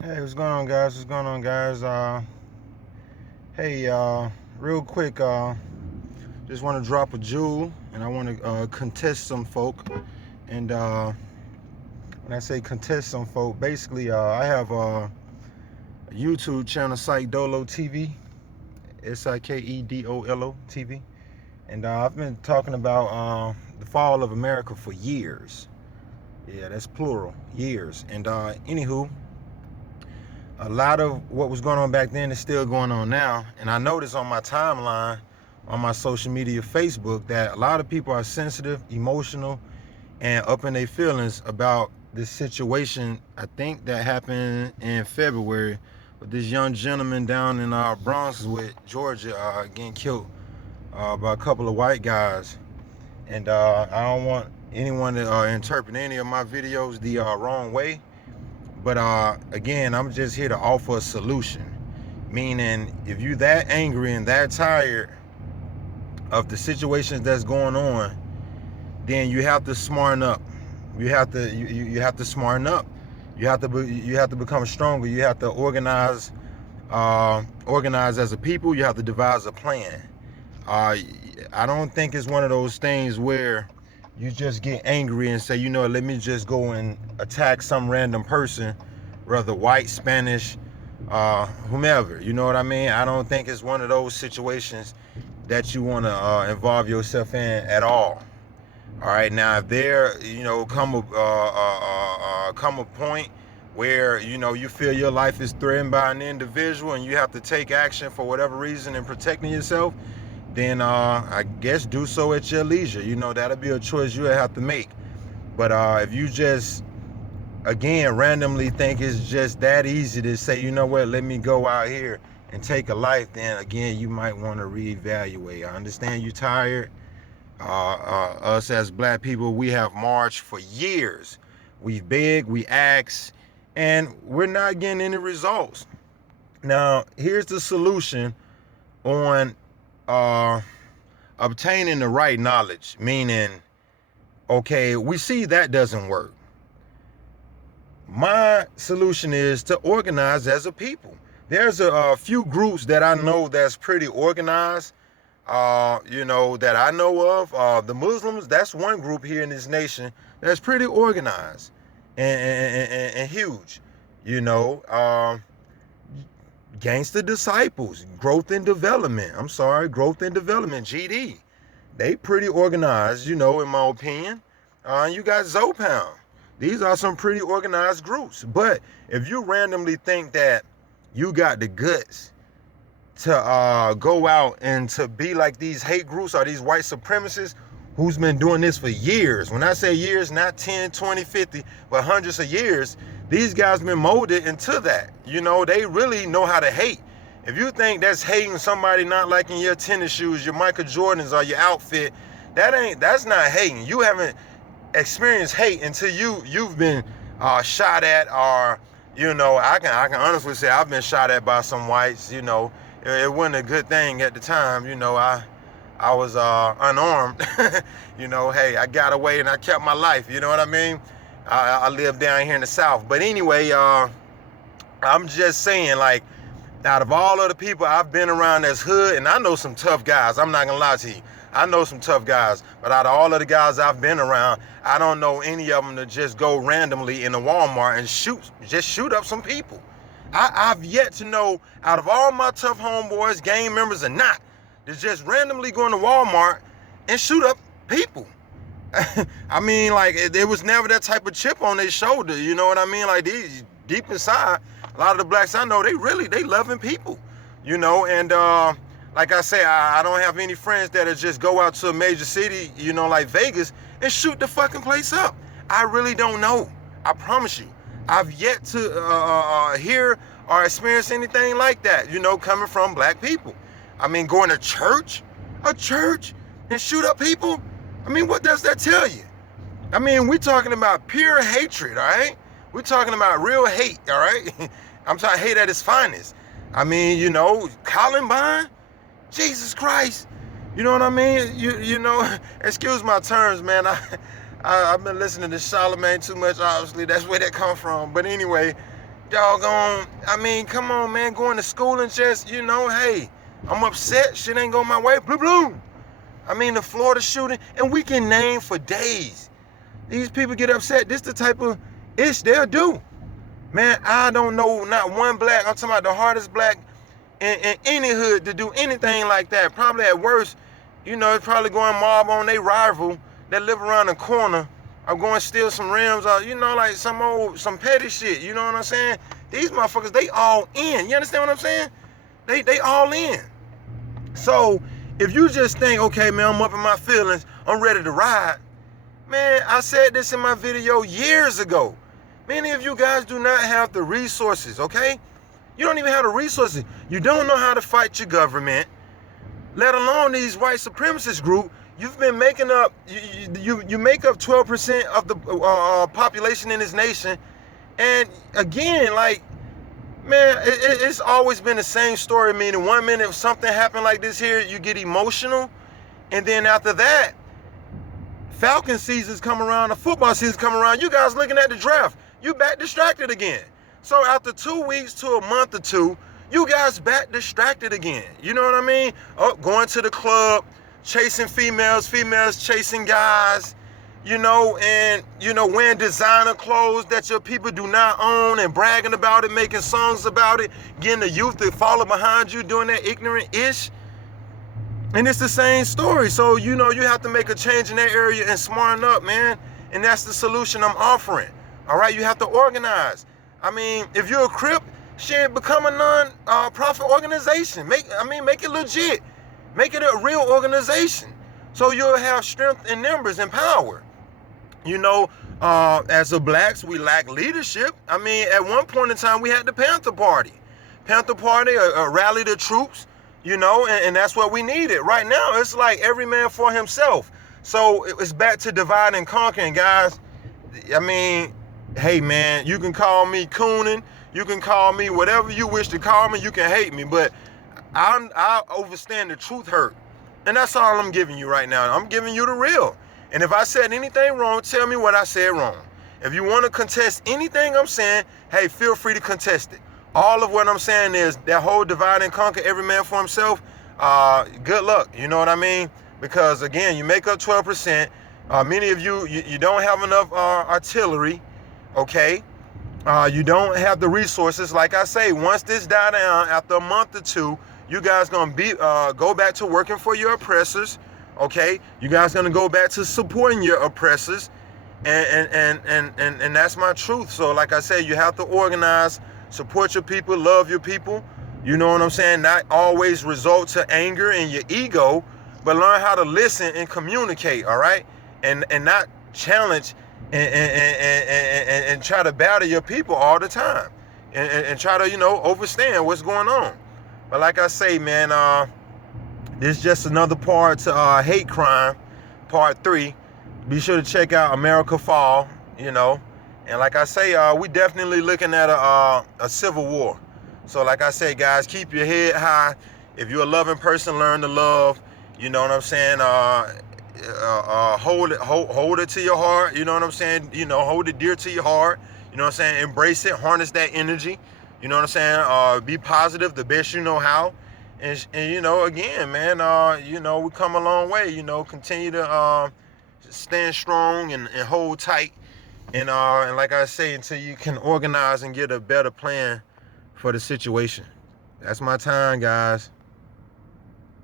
Hey, what's going on, guys? What's going on, guys? Hey, real quick, just want to drop a jewel, and I want to contest some folk. And when I say contest some folk, basically, I have a YouTube channel, Sike Dolo TV, Sikedolo TV, and I've been talking about the fall of America for years. Yeah, that's plural, years. And anywho, a lot of what was going on back then is still going on now. And I noticed on my timeline, on my social media, Facebook, that a lot of people are sensitive, emotional, and up in their feelings about this situation. I think that happened in February with this young gentleman down in Bronx with Georgia getting killed by a couple of white guys. And I don't want anyone to interpret any of my videos the wrong way. But again, I'm just here to offer a solution. Meaning, if you that angry and that tired of the situations that's going on, then you have to smarten up. You have to you have to smarten up. You have to become stronger. You have to organize as a people. You have to devise a plan. I don't think it's one of those things where you just get angry and say, you know, let me just go and attack some random person, whether white, Spanish, whomever. You know what I mean? I don't think it's one of those situations that you want to involve yourself in at all. All right, now if there, come a point where you feel your life is threatened by an individual and you have to take action for whatever reason in protecting yourself, then I guess do so at your leisure. That'll be a choice you'll have to make. But if you just, again, randomly think it's just that easy to say, you know what, let me go out here and take a life, then again, you might want to reevaluate. I understand you're tired. Us as black people, we have marched for years. We've begged, we asked, and we're not getting any results. Now, here's the solution on obtaining the right knowledge, meaning, okay, we see that doesn't work. My solution is to organize as a people. There's a few groups that I know that's pretty organized, that I know of. The Muslims, that's one group here in this nation that's pretty organized and huge. Gangster Disciples, Growth and Development. Growth and Development, GD. They pretty organized, in my opinion. You got Zopound. These are some pretty organized groups. But if you randomly think that you got the guts to go out and to be like these hate groups or these white supremacists who's been doing this for years. When I say years, not 10, 20, 50, but hundreds of years, these guys been molded into that. They really know how to hate. If you think that's hating somebody not liking your tennis shoes, your Michael Jordans, or your outfit, that's not hating. You haven't experienced hate until you've been shot at, or I can honestly say I've been shot at by some whites. It wasn't a good thing at the time. I was unarmed. Hey, I got away and I kept my life. You know what I mean? I live down here in the South. But anyway, I'm just saying, like, out of all of the people I've been around that's hood, and I know some tough guys, I'm not gonna lie to you. I know some tough guys, but out of all of the guys I've been around, I don't know any of them to just go randomly in a Walmart and shoot up some people. I've yet to know, out of all my tough homeboys, gang members or not, to just randomly go into Walmart and shoot up people. I mean, like, there was never that type of chip on their shoulder, you know what I mean? Like, these, deep inside, a lot of the blacks I know, they loving people, and like I say, I don't have any friends that'll just go out to a major city, like Vegas, and shoot the fucking place up. I really don't know. I promise you. I've yet to hear or experience anything like that, coming from black people. I mean, going to a church, and shoot up people? I mean, what does that tell you? I mean, we're talking about pure hatred, all right? We're talking about real hate, all right? I'm talking hate at its finest. I mean, Columbine, Jesus Christ. You know what I mean? Excuse my terms, man. I've been listening to Charlemagne too much, obviously. That's where that come from. But anyway, doggone, I mean, come on, man, going to school and just, hey, I'm upset, shit ain't going my way, blue, blue. I mean, the Florida shooting, and we can name for days. These people get upset. This the type of ish they'll do. Man, I don't know not one black, I'm talking about the hardest black in any hood to do anything like that. Probably at worst, it's probably going mob on their rival that live around the corner, or going steal some rims, or, like some petty shit. You know what I'm saying? These motherfuckers, they all in. You understand what I'm saying? They all in. So, if you just think, okay, man, I'm up in my feelings, I'm ready to ride. Man, I said this in my video years ago. Many of you guys do not have the resources, okay? You don't even have the resources. You don't know how to fight your government, let alone these white supremacist group. You've been making up, you make up 12% of the population in this nation. And again, like, man, it's always been the same story. Meaning 1 minute if something happened like this here, you get emotional. And then after that, Falcon seasons come around, the football seasons come around, you guys looking at the draft, you back distracted again. So after 2 weeks to a month or two, you guys back distracted again. You know what I mean? Oh, going to the club, chasing females chasing guys, and, wearing designer clothes that your people do not own and bragging about it, making songs about it, getting the youth to follow behind you doing that ignorant ish. And it's the same story. So, you have to make a change in that area and smarten up, man. And that's the solution I'm offering. All right, you have to organize. I mean, if you're a Crip, shit, become a non-profit organization. Make it legit. Make it a real organization. So you'll have strength in numbers and power. As a blacks, we lack leadership. I mean, at one point in time, we had the Panther Party. Panther Party rally the troops, and that's what we needed. Right now, it's like every man for himself. So it's back to divide and conquer, guys. I mean, hey, man, you can call me cooning. You can call me whatever you wish to call me. You can hate me, but I overstand the truth hurt. And that's all I'm giving you right now. I'm giving you the real. And if I said anything wrong, tell me what I said wrong. If you want to contest anything I'm saying, hey, feel free to contest it. All of what I'm saying is that whole divide and conquer, every man for himself, good luck. You know what I mean? Because, again, you make up 12%. Many of you don't have enough artillery, okay? You don't have the resources. Like I say, once this die down, after a month or two, you guys going to go back to working for your oppressors, okay? You guys going to go back to supporting your oppressors, and that's my truth. So, like I said, you have to organize, support your people, love your people. You know what I'm saying? Not always resort to anger and your ego, but learn how to listen and communicate, all right? And not challenge and try to battle your people all the time. And try to, overstand what's going on. But like I say, man, this is just another part to Hate Crime, part 3. Be sure to check out America Fall, And like I say, we definitely looking at a civil war. So like I say, guys, keep your head high. If you're a loving person, learn to love. You know what I'm saying? Hold it to your heart. You know what I'm saying? Hold it dear to your heart. You know what I'm saying? Embrace it. Harness that energy. You know what I'm saying? Be positive the best you know how. And again, man, we come a long way. Continue to stand strong and hold tight. And like I say, until you can organize and get a better plan for the situation. That's my time, guys.